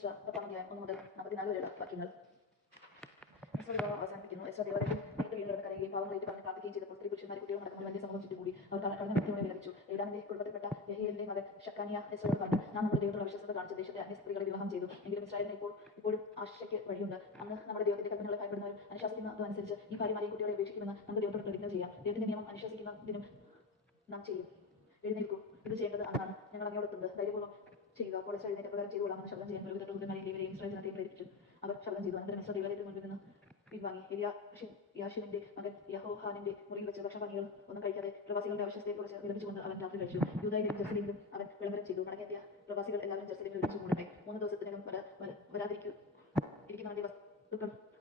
എസ്ര 10-ാം അധ്യായം 1 മുതൽ 44 വരെയുള്ള വാക്യങ്ങൾ. എസ്ര വിവാഹം അവസാനിപ്പിക്കുന്നു. എസ്ര ദേവാലയത്തിൽ വീണ്ടും വീടുകളുടെ കരയുകയും പാവങ്ങളേറ്റ് പറഞ്ഞ് പ്രാർത്ഥിക്കുകയും ചെയ്തപ്പോൾ സ്ത്രീ പുരുഷന്മാരും കുട്ടികളും അടക്കം വലിയ സമൂഹം ചുറ്റുകൂടി. അവർ കളഞ്ഞ ഭക്തിയോടെ വിലപിച്ചു. ഏലാമിന്റെ കുടുംബത്തിൽപ്പെട്ട യഹീയേലിന്റെ മകൻ ഷക്കാനിയ എസ്രയോട് പറഞ്ഞു, നാം നമ്മുടെ ദൈവത്തോട് അവിശ്വസ്തത കാണിച്ച് ദേശത്തെ അന്യ സ്ത്രീകളെ വിവാഹം ചെയ്തു. എങ്കിലും ഇസ്രായേലിന് ഇപ്പോഴും ആശയ്ക്ക് വഴിയുണ്ട്. അന്ന് നമ്മുടെ ദൈവത്തിന്റെ കൽപ്പനകളെ ഭയപ്പെടുന്നവരും അനുശാസിക്കുന്നതനുസരിച്ച് ഈ ഭാര്യമാരെയും കുട്ടികളെ ഉപേക്ഷിക്കുമെന്ന് നമ്മുടെ ദൈവത്തോട് പ്രതിജ്ഞ ചെയ്യാം. ദൈവത്തിന്റെ നിയമം അനുശാസിക്കുന്നതിനും നാം ചെയ്യും. എഴുന്നേൽക്കൂ, ഇത് ചെയ്യേണ്ടത് അന്നാണ് ഞങ്ങൾ അങ്ങയോടെത്തുന്നത്. ധൈര്യപൂർവ്വം ചെയ്യുക. അപ്പോൾ എസ്ര എഴുന്നേറ്റ് പ്രകാരം ചെയ്തു കൊള്ളാമെന്ന് ശബ്ദം ചെയ്യാൻ പുരോഹിതരുടെ ദൂതന്മാരെയും ലേവ്യരെയും ഇസ്രായേൽ ജനത്തെയും പ്രേരിപ്പിച്ചു. അവർ ശബ്ദം ചെയ്തു. അനന്തരം എസ്ര ദൈവാലയത്തിന് മുൻപിൽ നിന്ന് പിൻവാങ്ങി. യാശിമിന്റെ മകൻ യഹോഹാനാന്റെ മുറിയിൽ വെച്ച് ഭക്ഷണപാനീയങ്ങൾ ഒന്നും കഴിക്കാതെ പ്രവാസികളുടെ അവശതയെക്കുറിച്ച് വിലപിച്ചുകൊണ്ട് അവൻ രാത്രി കഴിച്ചു. യൂദായിലും ജെറുസലേമിലും അവൻ വിളംബരം ചെയ്തു, മടങ്ങിയെത്തിയ പ്രവാസികൾ എല്ലാവരും ജെറുസലേമിൽ ഒരുമിച്ച് കൂടട്ടെ. 3 ദിവസത്തിനകം വരാതിരിക്കുന്നവന്റെ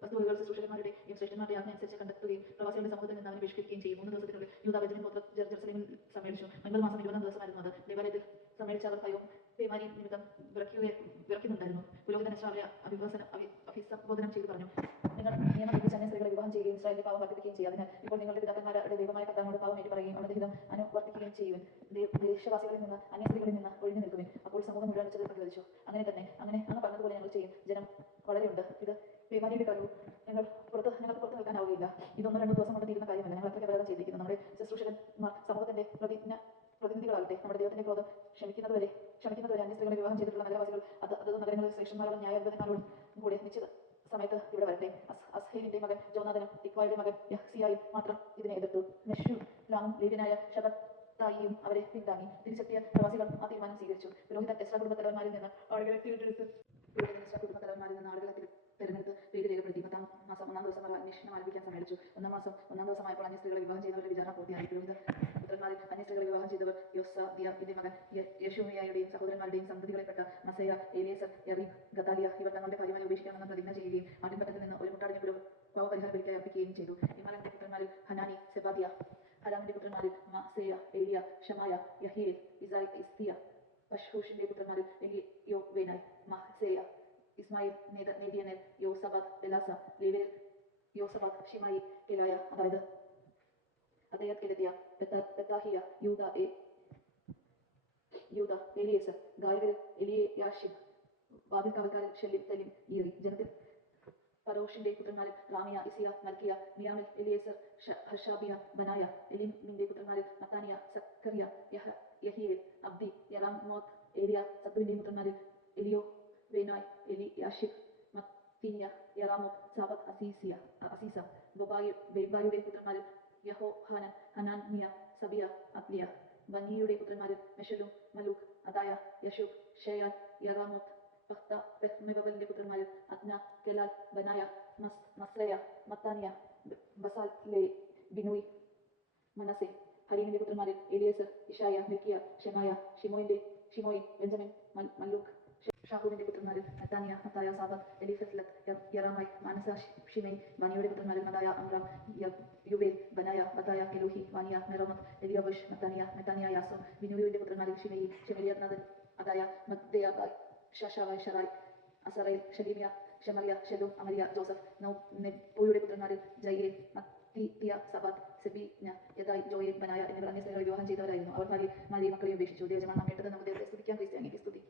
വസ്തുവകകൾ ശുശ്രൂഷകന്മാരുടെയും ശ്രേഷ്ഠന്മാരുടെ ആജ്ഞ അനുസരിച്ച് കണ്ടെത്തുകയും പ്രവാസികളുടെ സമൂഹത്തിൽ നിന്ന് അവനെ ബഹിഷ്കരിക്കുകയും ചെയ്യും. 3 ദിവസത്തിനുള്ളിൽ യൂദാ ബെഞ്ചമിൻ ഗോത്രം ജെറുസലേമിൽ സമ്മേളിച്ചു. 9 മാസം 20-ാം ദിവസമായിരുന്നു അത്. ദേവാലയത്തിൽ സമ്മേളിച്ച അവർ ഭയവും പേമാരിയും നിമിത്തം വിറയ്ക്കുന്നുണ്ടായിരുന്നു. പുരോഹിതൻ എസ്ര അവരെ അഭിസംബോധനം ചെയ്തു പറഞ്ഞു, നിങ്ങൾ നിയമം ലംഘിച്ച് അന്യ സ്ത്രീകളെ വിവാഹം ചെയ്യുകയും ഇസ്രായേലിന്റെ പാവം വർദ്ധിപ്പിക്കുകയും ചെയ്യുക. അതിനാൽ ഇപ്പോൾ നിങ്ങളുടെ പിതാക്കന്മാരുടെ ദൈവമായ കർത്താവിനോട് പാവം ഏറ്റു പറയുകയും അവിടുത്തെ ഹിതം അനുവർത്തിക്കുകയും ചെയ്യുവിൻ. ദേശവാസികളിൽ നിന്ന് അന്യ സ്ത്രീകളിൽ നിന്ന് ഒഴിഞ്ഞു നിൽക്കുവിൻ. അപ്പോൾ സമൂഹം മുഴുവൻ ഉച്ചത്തിൽ പ്രതിവദിച്ചു. അങ്ങനെ അങ്ങ് പറഞ്ഞതുപോലെ ഞങ്ങൾ ചെയ്യും. ജനം വളരെയുണ്ട്. ഇത് പേമാരിയുടെ കാലവും ഞങ്ങൾക്ക് പുറത്ത് നിൽക്കാനാവുകയില്ല. ഇത് 1-2 ദിവസം കൊണ്ട് തീരുന്ന കാര്യമല്ല. ഞങ്ങൾ അത്രയ്ക്ക് അപരാധം ചെയ്തിരിക്കുന്നു. നമ്മുടെ ശുശ്രൂഷകന്മാർ സമൂഹത്തിന്റെ പ്രതിനിധികളാകട്ടെ. നമ്മുടെ ദൈവത്തിന്റെ ക്രോധം ക്ഷമിക്കുന്നതുവരെ അന്യ സ്ത്രീകളെ വിവാഹം ചെയ്തിട്ടുള്ള നഗരവാസികൾ അതത് നഗരങ്ങളിൽ ശ്രേഷ്ഠന്മാരോടും ന്യായാധിപന്മാരോടും കൂടെ നിശ്ചിത സമയത്ത് ഇവിടെ വരട്ടെ. അസ്ഹേലിന്റെ മകൻ ജോനാഥനും തിക്വായുടെ മകൻ യഹ്സിയായും മാത്രം ഇതിനെ എതിർത്തു. മെശുല്ലാമും ലേവ്യനായ ശബത്തായിയും അവരെ പിന്താങ്ങി. തിരിച്ചെത്തിയ പ്രവാസികൾ ആ തീരുമാനം സ്വീകരിച്ചു. പുരോഹിതൻ എസ്ര കുടുംബത്തലവന്മാരിൽ നിന്ന് ആളുകളെ തിരഞ്ഞെടുത്ത് പേര് രേഖപ്പെടുത്തി. 10-ാം മാസം 1-ാം ദിവസം അവർ അന്വേഷണം ആരംഭിക്കാൻ സമ്മേളിച്ചു. 1-ാം മാസം 1-ാം ദിവസമായപ്പോൾ അന്യ സ്ത്രീകളെ വിവാഹം ചെയ്തവരുടെ വിചാരണ പൂർത്തിയായി. പുത്രന്മാരിൽ അന്യ സ്ത്രീകളെ വിവാഹം ചെയ്തവർ യോസാദ്യാവിന്റെ മകൻ യെശൂമിയായുടെയും സഹോദരന്മാരുടെയും സന്തതികളെപ്പെട്ട മസേയ, എലിയേസർ, യറീബ്, ഗദാലിയ ഇവർ തങ്ങളുടെ ഭാര്യമാരെ ഉപേക്ഷിക്കണമെന്ന് പ്രതിജ്ഞ ചെയ്യുകയും ആട്ടിൻപറ്റത്തിൽ നിന്ന് ഒരു മുട്ടാടിനെ പാവപരിഹാര ബലിക്കായി അർപ്പിക്കുകയും ചെയ്തു. ഇമാലിന്റെ പുത്രന്മാരിൽ ഹനാനി, സെബാദിയ. ഹരാമിന്റെ പുത്രന്മാരിൽ മസേയ, എലിയ, ഷമായ, യഹീയേൽ, ഇസ്തിയ. പശ്ഹൂഷിന്റെ പുത്രന്മാരിൽ എലിയോവേനായി, മഹസേയ, ഇസ്മായിൽ, നേതിയനേൽ, യോസബാദ്, എലാസ. ലേവ്യരിൽ യോസബാദ്, ഷിമായി, കെലായ, അതായത് അദയത്, കെലതിയ, പെത്താഹിയ, യൂദ, എലിയേസർ. ഗായകരിൽ എലിയാശിബ്. വാതിൽ കാവൽക്കാരിൽ ശെലിം, ഈറി. ജനത്തിൽ ഫരോഷിന്റെ പുത്രന്മാരിൽ റാമിയ, ഇസിയ, മൽക്കിയ. മിരാമിൽ എലിയേസർ, ഹർഷാബിയ, ബനായ. എലീമിന്റെ പുത്രന്മാരിൽ മത്താനിയ, സക്കറിയ, യഹിയേൽ, അബ്ദി, യറാമോത്ത്, ഏരിയ. സത്തുവിന്റെ പുത്രന്മാരിൽ എലിയോവേനായ്, എലിയാശിബ്, മത്തീന്യ, യറാമോത്ത്, സാബത്ത്, അസീസ. ബെബായുടെ പുത്രന്മാരിൽ യഹോഹാനൻ, ഹനാനിയ, സബിയ, അത്ലിയ. ബനിയുടെ പുത്രന്മാരിൽ മെശലും, മലൂക്ക്, അദായ, യശൂബ്, ഷെയാൽ, യറാമോത്ത്, റെഹ്മെവലിന്റെ പുത്രന്മാരിൽ അദ്ന, കെലാൽ, ബനായ, മസ്രയ, മത്താനിയ, ബസാൽ, ബിനുയി, മനസെ. ഹരീമിന്റെ പുത്രന്മാരിൽ എലിയേസർ, ഇഷായ, മിൽക്കിയ, ഷെമായ, ഷിമോയി, ബെഞ്ചമിൻ, മല്ലൂക്ക്. ഷാഹൂബിന്റെ പുത്രന്മാരിൽ നത്താനിയ, മത്തായ, സാബത്ത്, എലിഫെലത്ത്, യറാമായി, മാനസ, ഷിമei. ബനിയുടെ പുത്രന്മാരിൽ മദായ, അമ്രാം, യുവേൽ, ബനായ, ബത്തായ, കെലൂഹി, വാനിയ, മെറോമത്ത്, എലിയാബുഷ്, മത്താനിയ, യാസോൻ. ബിനുവിന്റെ പുത്രന്മാരിൽ ഷിമei, ഷെമരിയാത്നാഥൻ, അദായ, മഗ്ദയാബായ്, ഷഷാവായ്, ഷറായ്, അസറേൽ, ഷെലീമിയ, ഷെമറിയ, ഷെലൂം, അമരിയ, ജോസഫ്. നെബൂയുടെ പുത്രന്മാരിൽ ജയേൽ, മത്തിയ, സബാത്ത്, സെബീന, യദായ്, ജോയേൽ, ബനായ എന്നിവർ അന്യ സ്ത്രീകളെ വിവാഹം ചെയ്തവരായിരുന്നു. അവർ ഭാര്യമാരെയും മക്കളെയും ഉപേക്ഷിച്ചു. ദൈവജനമാണ് നാം കേട്ടത്. നമുക്ക് ദൈവത്തെ സ്തുതിക്കാം. ക്രിസ്ത്യാനിക്ക് സ്തുതി.